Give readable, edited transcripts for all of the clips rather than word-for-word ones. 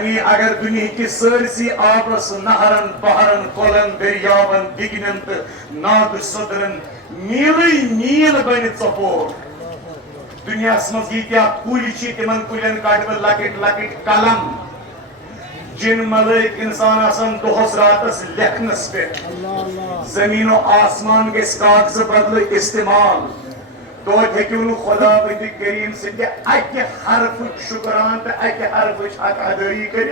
यानी अगर दुनिया की सरसी आबस नहरन बहरन कोलन दरियावन दिगनन तो नाद सदरन मील मील बन चपोर दुनिया मज यीत्या कुलि तिमन कुलन कड़व लकट लकट कलम जिन मलक इंसान आसन दोहस रातस लेखनस पे जमीनो आसमान के कागज बदल इस्तेमाल तो हेक्यू खुदा बंद करीम सद अकि हरफ शुक्रान तो अकि हरफ अदायगी कर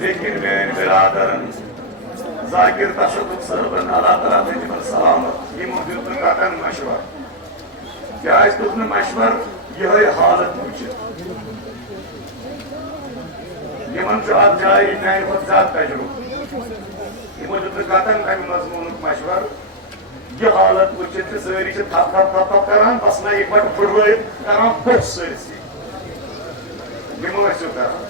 लेकिन मेन बिरादरन जाकिर तशद्दुद सरबन अल्लाह तआला ने जिमन सलामत यमो दिल कतन मशवर क्या इस तुमने मशवर यह हालत मुझे यमन जो आप जाए नए बहुत ज्यादा तजुर्बा यमो दिल कतन कम मजमून मशवर यह हालत मुझे से सारी से थप थप थप थप करान बस ना एक बार फुटवे करान बहुत सारी यमो ऐसे करान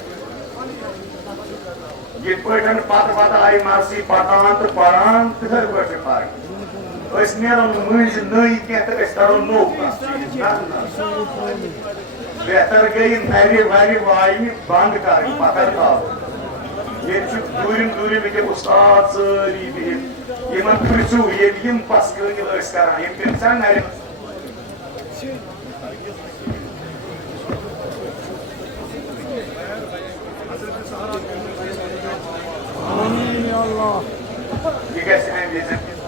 ये पटन पात पात आई मासी पातान तो पारान तिधर पट पार इस नेरन मुझ नई के तो इस तरह नो बेहतर गई नरी वारी वाई बंद कर पतर का ये चुप दूरी में के उस्ताद सरी भी ये मन पुरसु ये यम पास के इस तरह ये इंसान नरी Allah. You guys see any reason?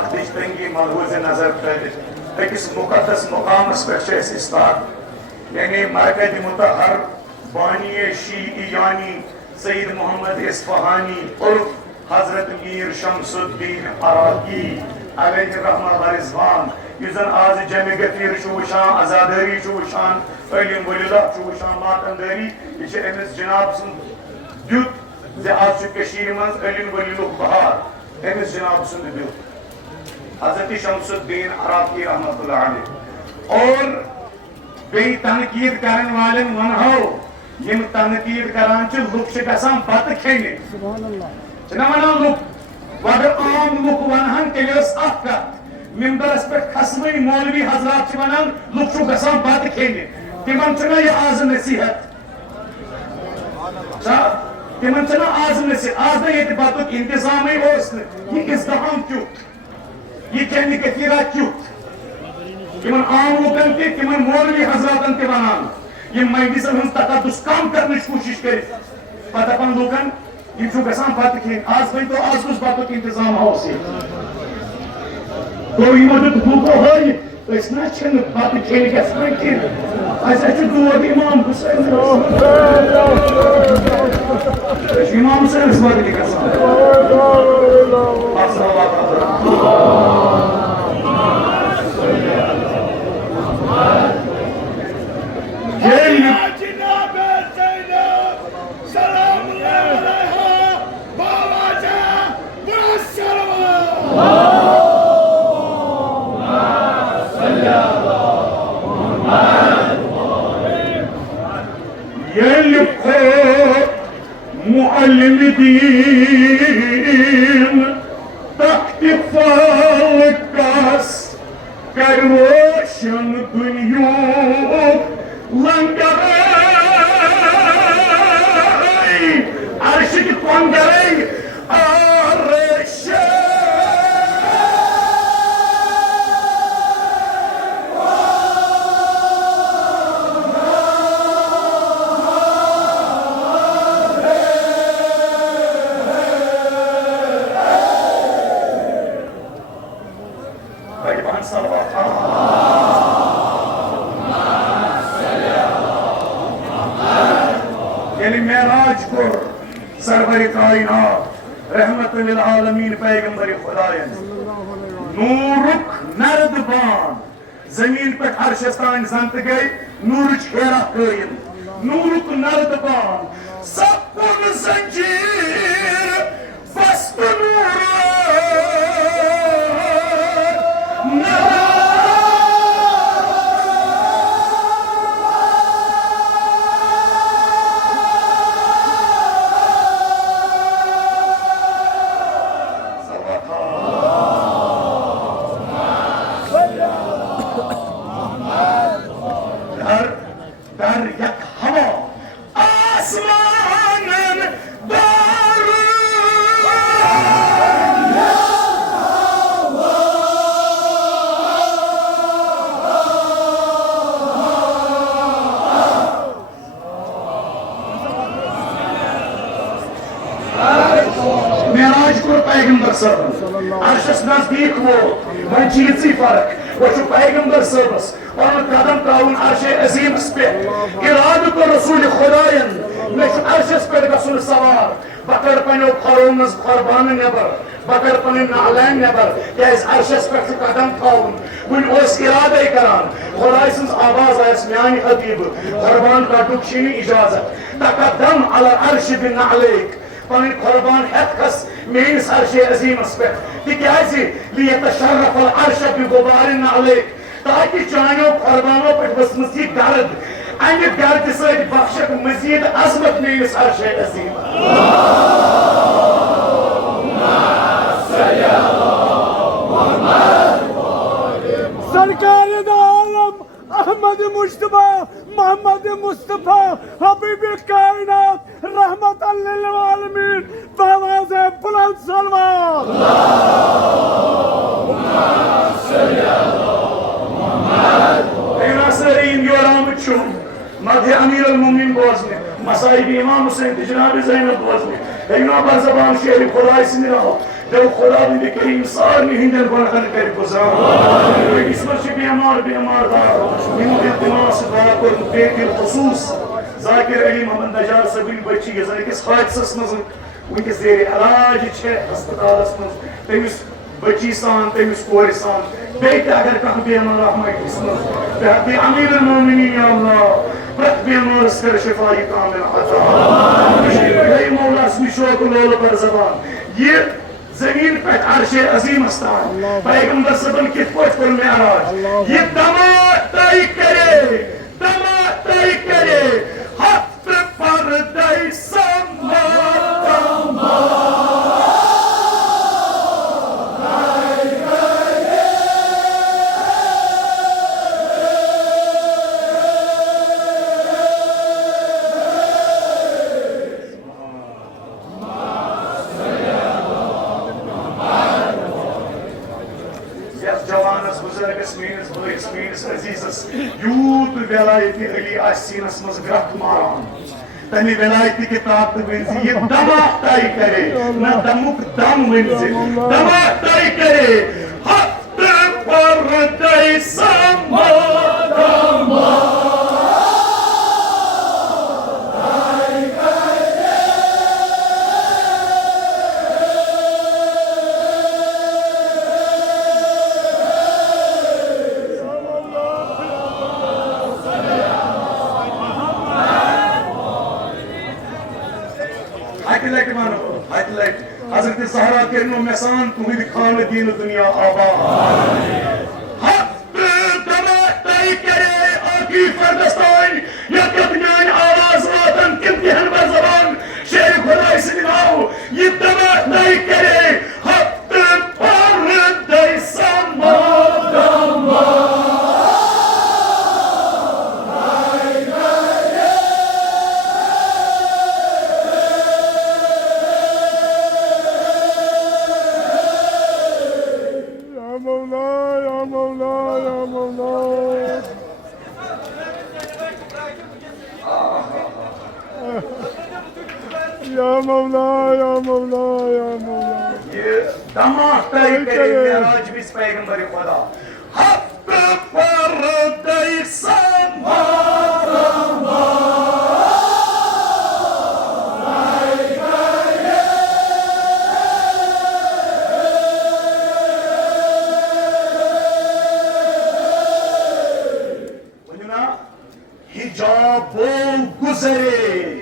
अख्तिश तंगी मलहूज नजर फैलित अकिस मुकद्दस मुकामस पे इस्ताद यानी मरकज मुतहर बानी शीयानी सईद मोहम्मद इस्फहानी उर्फ हजरत मीर शमसुद्दीन अराकी अलैहि रहमा व रिज़वान युजन आज जमे गफीर वुचान आजादारी वुचान इल्म वलिल्लाह वुचान मातंदरी यह अमिस जनाब सुन दुत जे आज मज इल्म वलिल्लाह बहार अमिस जनाब सुन दुत हजरत शमसुद्दीन अराकी रहमतुल्लाह अलैह और बे तनकीद करने वाले वनहो यम तनकीद करान लुक गसान बत खेने वन लुक अगर आम लुक वनहन तेल मिम्बरस पे खसवन मौलवी हजरात वनान लुक गसान बत खेने तिमन यह आज नसीहत तिमन आज नसीहत आज ना ये बतुक इंतजाम यह इज़्दिहाम क्युत यह जमे गफीरा क्युत तिमन आम लुकन तिमन मौलवी हजरातन ते वनान यह मजलिसन हज तकद्दुस कम करने कोशिश कर दपान लुकन यह गसान बत खेन आज वन तो आज कुछ बतुक इंतजाम हो तो यमो दुत लुको हयित ना बत खेन गसान कह दोद इमाम हुसैन इमाम हुसैन बत गसान मुअल्लिम दीन तख्त फालकस कर रोशन दुनियुक लंगराई अर्श की पंगराई अर्श मेराज को सरवर कायनात रहमतुल लिल आलमीन पैगंबर खुदायन नूरुक नर्दबान जमीन पे अर्शस्तान जंत गई नूर घेरा कायम नूरुक नर्दबान सपुन जंजीर बस्त नूर अर्शस नजदीक वो वह चीज़ी फर्क वह पैगंबर सबस और कदम ताउन अर्शे अजीमस पे इराद को रसूल खुदायन मे अर्शस पे गसन सवार बकर पनो खरोनस कुर्बान नबर बकर पनो नालैन नबर कैस अर्शस पे कदम ताउन वन ओस इरादे करान खुदाय सन्स आवाज आयस म्यान हबीब कुर्बान का दुखशिनी इजाजत तकदम अला अर्श बिन अलैक पन कुर्बान हेतकस मेस अर्शे अजीमस पे तिकाजी लियतशर्रफ अल अर्श बिगुबारिन अलैक ताकि चानो कुर्बानों पे वसमस ये दर्द अमे दर्द सत बख्शक मजीद अजमत मेस अर्शे अजीम सरकार आलम अहमद मुश्तफा मोहम्मद मुस्तफा हबीब कायनात रहमत लिल आलमीन बआवाज़ बुलंद सलवात मध्य अमीर अल-मुमिनीन बोझने मसाइब इमाम हुसैन जनाब ज़ैनब बोझने इनो पर ज़बान शेर खुदाई सिंह रहो जो खुदा ने करीम सारी हिंदन बरकत कर गुजार इसमें से बीमार इन्हों इल्तिमास दुआ कर बेदिल खुसूस जाकिर अली मोहम्मद नजार सबन बच्ची किस हादसस मज वनकस जेर इलाज अस्पताल मज तमिस बच्ची सान तमिस कोर सान बे अगर कह बीमार अमीर मोमिनीन या अल्लाह प्रत बीमारस कर शिफाई कामिल अता मौला शोक लोल पर जबान ये जमीन पे अर्शे अजीम स्थान पैगंबर सबन कित पट कर मेराज ये दमाई करे हफ्त पर दई समा यूत वेलायती अली आसीनस मज ग्रफ्त मारान तमी वेलायती के ताकत वंजी ये दमाई करे न दमुक दम वंजी दमाई करे हफ्त पर दई समा हजरत ज़हरा के नो मेसान तुम्हें खान दीन दुनिया आबाद हफ्त दमाई करे आकी फरदस्तान या कतनान आवाज वातन किम्तिहन बर जबान शेर खुदा इसलिनाओ ये दमाई करे हफ्त पर दई समा मेराज भी पैगंबर खुदा हफ्त पर दई समा हिजाब गुजरे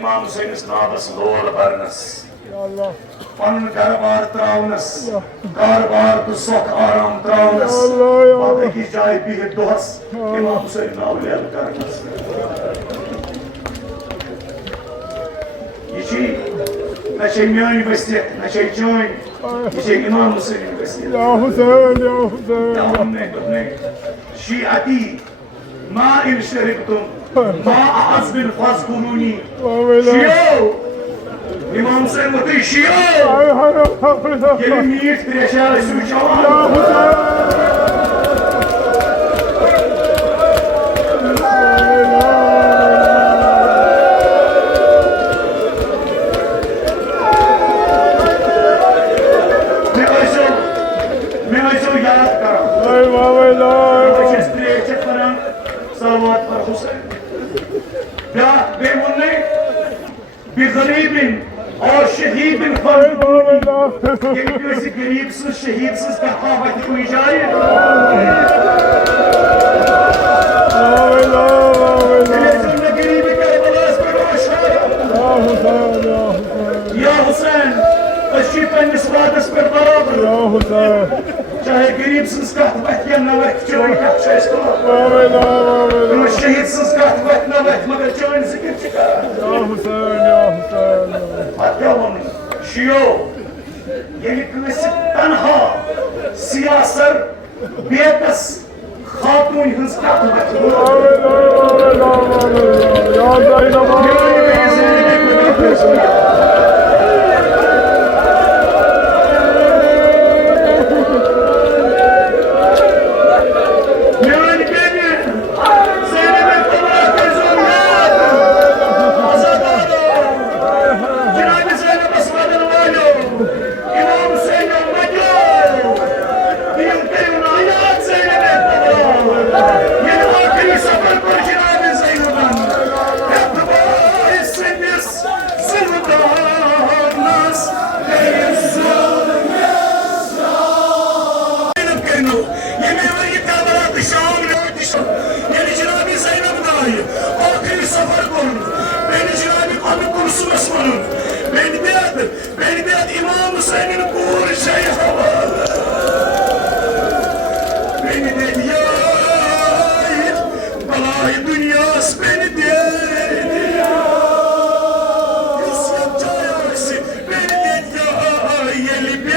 इमाम हुसैन नाबस लोल बरनस पन घरबार त्रावनस कारबार तो सुख आराम त्रावनस बाबे की जाय भी दोहस इमाम हुसैन नाव लेल करनस ये नशे म्यान वसियत नशे चोन ये इमाम हुसैन वसियत या हुसैन शियाती मा इन शरीबतुम ما أعز بالفاسقوني شيو إمام حسين متي شيو يميت بريشار سوشوان मैं ऐसो याद करा सलावत पर हुसैन बेगरीबिन और शहीद गरीब से शहीद से कहावत हुई जाए या हुसैन अच्छी पन्निस वादस पर बराबर चाहे गरीब संस्कार वक्त या नवत चोरी का तो शहीद संस्कार वक्त नवत मगर चोरी जिक्र चिका या हुसैन बात क्या बोलूं शियो Yeni klasik tanha siyasar bekas hatun hızkat vakit. Ya Zeynep abi. Yani beni Zeynep'e bekliyorsun ya. Yani beni Zeynep'e bekliyorsun ya. Azadado. Cenab-ı Zeynep asmadın vayo. İmam Hüseyin vayo. Diyim ayat Zeynep'e bekliyor. Yeni akıllı safar kur Cenab-ı Zeynep'den. Hep bahsiniz zırdanas. Yemeğe yıkamalar dışarı. Yeni Cenab-ı Zeynep'e dair. Akıllı safar kurun. Beni Cenab-ı Kabir kurusu Osman'ın. Beni biat İmam Hüseyin'in kuğur şey havalı. Beni de diyayır. Balayı dünyası beni dedi ya. Yusuf Cayası beni dedi ya. Yeli bir.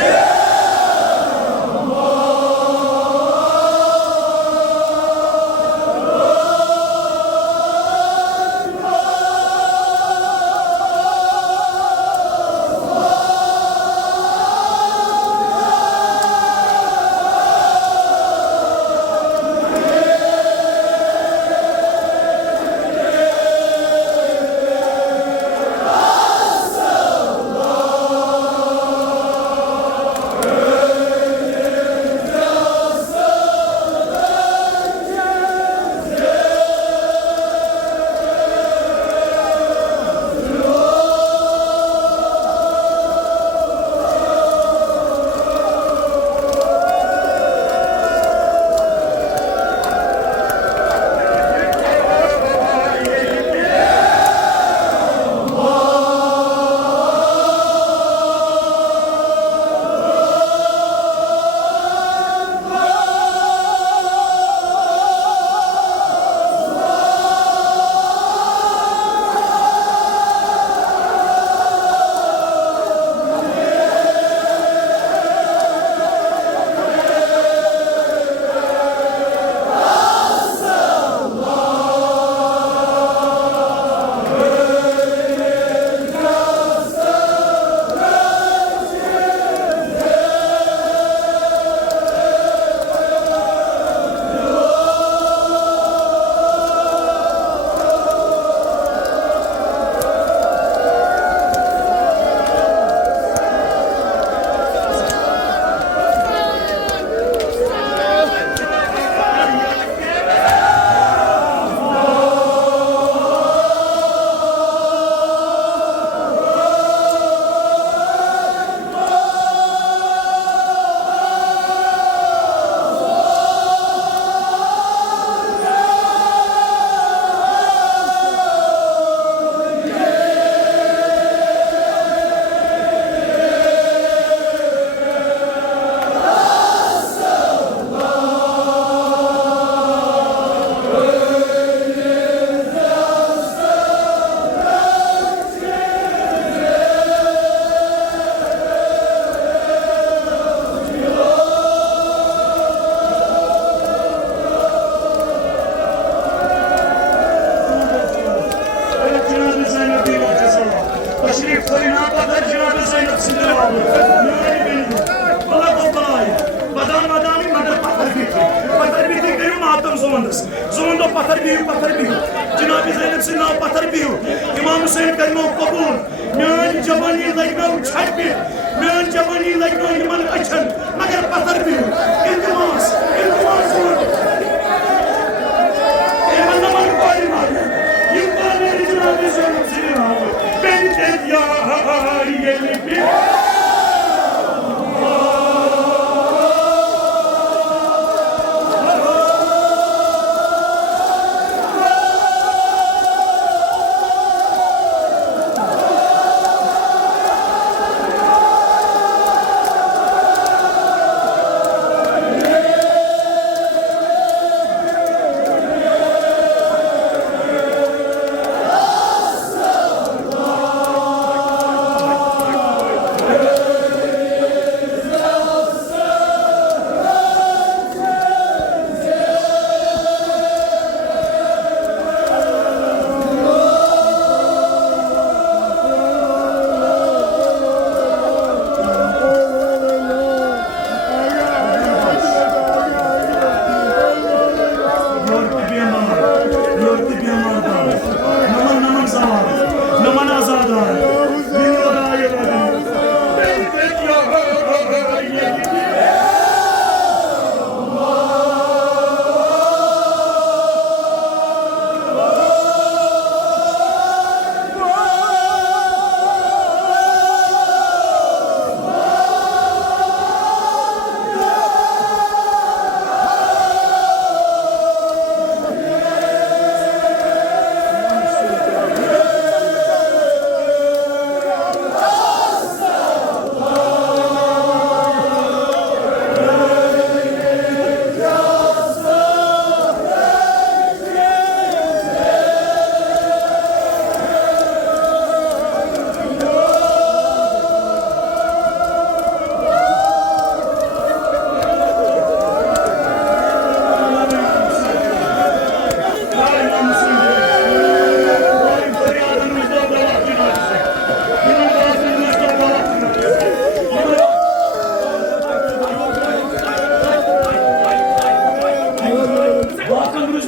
Zonda patar biyu. Cenab-ı Zeynep Sinna patar biyu. İmam Hüseyin kalimo kabul. Meğen cevani lagna uçak bir. Meğen cevani lagna iman açan. Magar patar biyu. İltimas. Eman naman koyun abi. Yıldanları Cenab-ı Zeynep Sinna. Ben de ya yeli bir.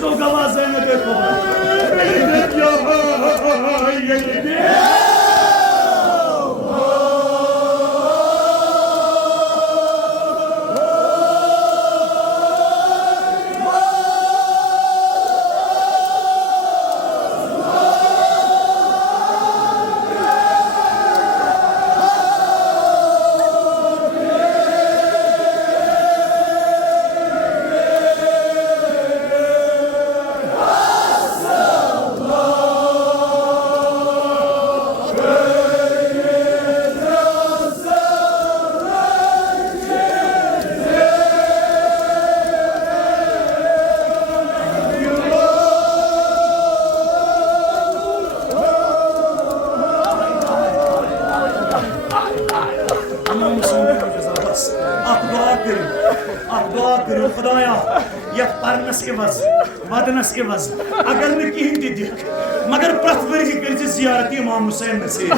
o gavazlarına dök baba. Elinden ya yelini. खुदाया यह परनस इवज वदनस इवज अगर न कहीं दिख मगर प्रथ worry कर जियारत इमाम हुसैन नसीब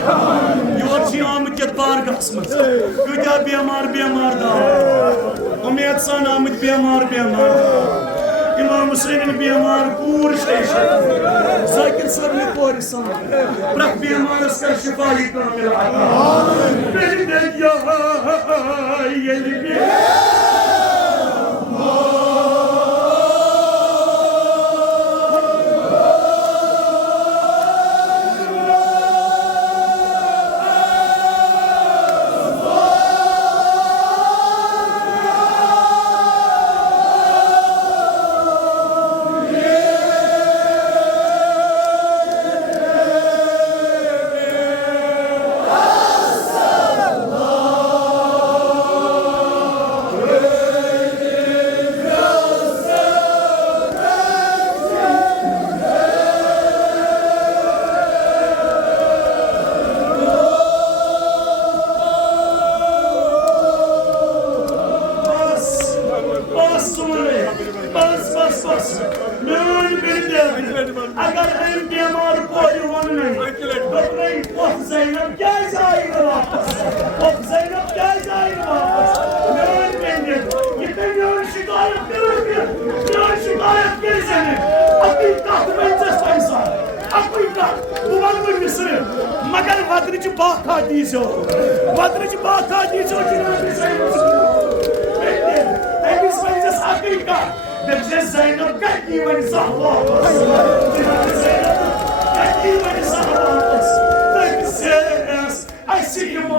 योर आमत ये बारगाहस मज कत्या बेमार बेमार दाव उम्मीद सान आमत बेमार बेमार इमाम हुसैन बेमार पूर जाकिर सर ने कोर सान प्रथ बेमारस कर शिफाई कामिल अता अगर हम बीमार कोई वन नहीं ज़ैनब क्या जाएगा वापस ज़ैनब क्या जाएगा वापस मेरे बेटे ये मेरी शिकायत करोगे मेरी शिकायत कैसे है अपनी काट में जस्ट पैसा अपनी काट बुवान में मिस्र मगर वादरी ची बाखा दीजो जिन्होंने बेटे तेरी वजह अपनी काट Nefse Zeynep kaçıyım sahvamız. Zeynep kaçıyım sahvamız. Tekses aşkım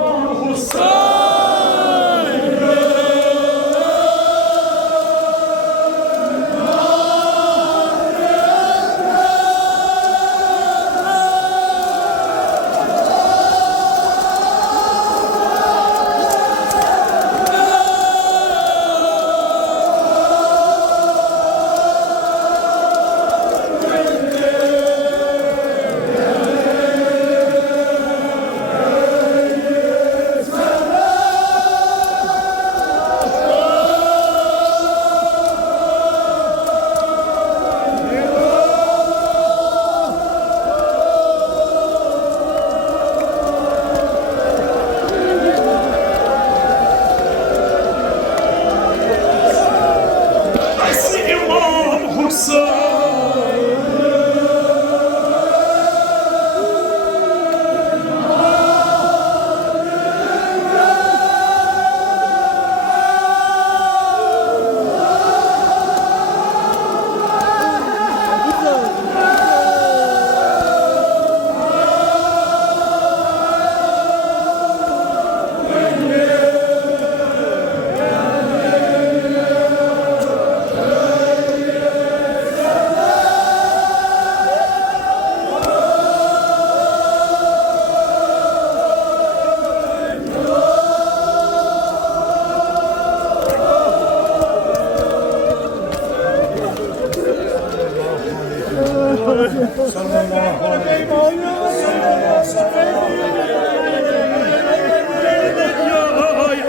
Hüseyin.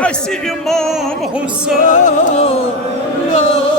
I see Imam Hussein.